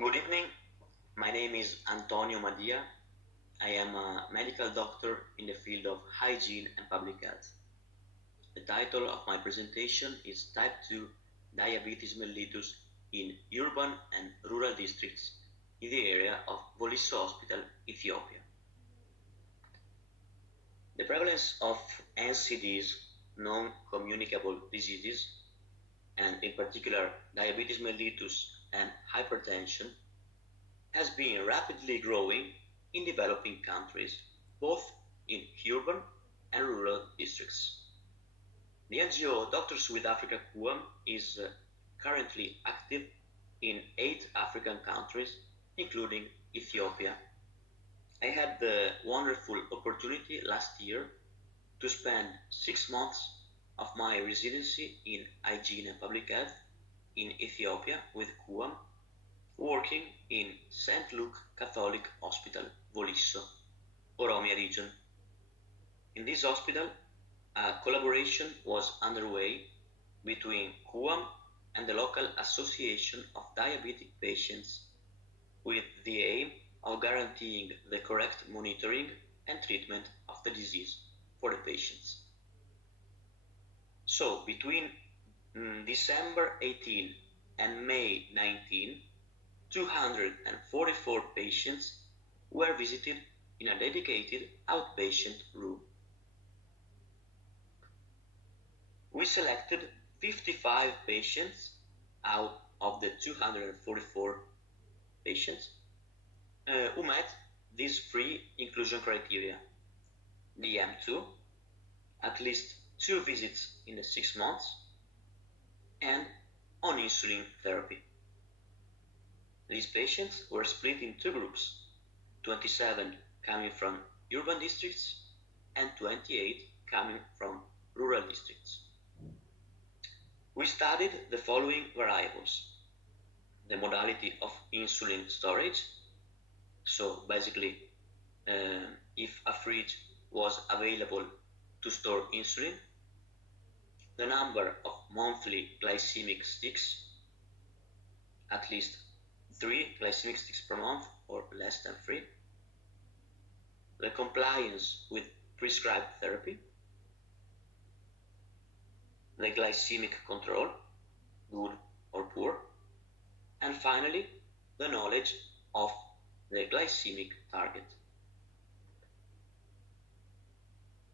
Good evening. My name is Antonio Madia. I am a medical doctor in the field of hygiene and public health. The title of my presentation is Type 2 Diabetes mellitus in urban and rural districts in the area of Volisso Hospital, Ethiopia. The prevalence of NCDs, non-communicable diseases, and in particular diabetes mellitus and hypertension, has been rapidly growing in developing countries, both in urban and rural districts. The NGO Doctors with Africa QAM is currently active in 8 African countries, including Ethiopia. I had the wonderful opportunity last year to spend 6 months of my residency in hygiene and public health in Ethiopia with QAM, working in St. Luke Catholic Hospital, Volisso, Oromia region. In this hospital, a collaboration was underway between QAM and the local association of diabetic patients with the aim of guaranteeing the correct monitoring and treatment of the disease for the patients. So between December 18 and May 19, 244 patients were visited in a dedicated outpatient room. We selected 55 patients out of the 244 patients who met these 3 inclusion criteria: DM2, at least 2 visits in the 6 months, and on insulin therapy. These patients were split in 2 groups, 27 coming from urban districts and 28 coming from rural districts. We studied the following variables: the modality of insulin storage, so basically if a fridge was available to store insulin, the number of monthly glycemic sticks, at least 3 glycemic sticks per month or less than 3, the compliance with prescribed therapy, the glycemic control, good or poor, and finally the knowledge of the glycemic target.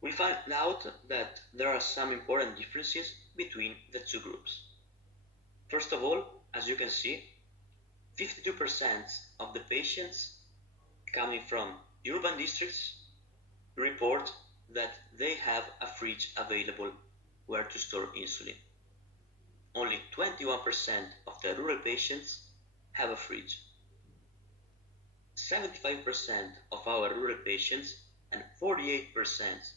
We find out that there are some important differences between the 2 groups. First of all, as you can see, 52% of the patients coming from urban districts report that they have a fridge available where to store insulin. Only 21% of the rural patients have a fridge. 75% of our rural patients and 48%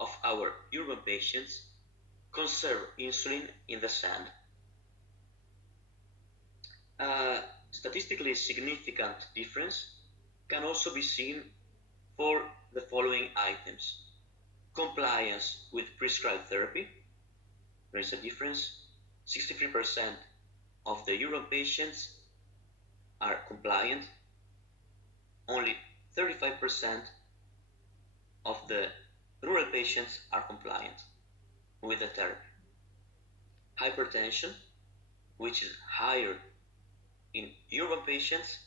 of our urban patients conserve insulin in the sand. A statistically significant difference can also be seen for the following items: compliance with prescribed therapy. There is a difference. 63% of the urban patients are compliant. Only 35% of the rural patients are compliant with the therapy. Hypertension, which is higher in urban patients,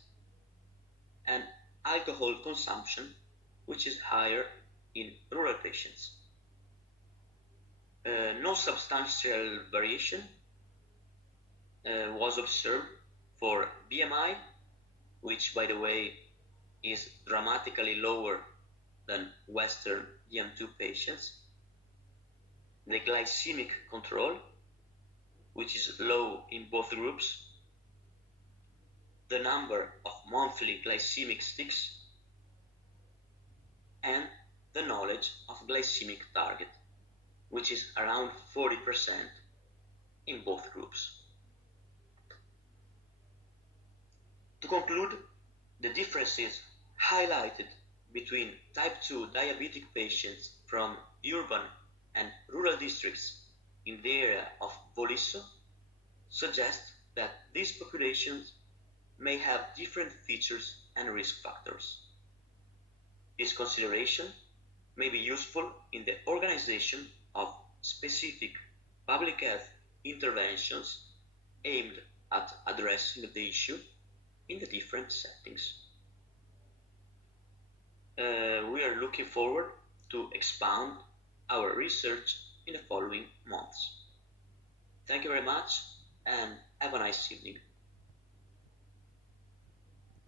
and alcohol consumption, which is higher in rural patients. No substantial variation was observed for BMI, which, by the way, is dramatically lower than Western DM2 patients. The glycemic control, which is low in both groups. The number of monthly glycemic sticks, and the knowledge of glycemic target, which is around 40% in both groups. To conclude, the differences highlighted between type 2 diabetic patients from urban and rural districts in the area of Volisso suggest that these populations may have different features and risk factors. This consideration may be useful in the organization of specific public health interventions aimed at addressing the issue in the different settings. We are looking forward to expound our research in the following months. Thank you very much and have a nice evening.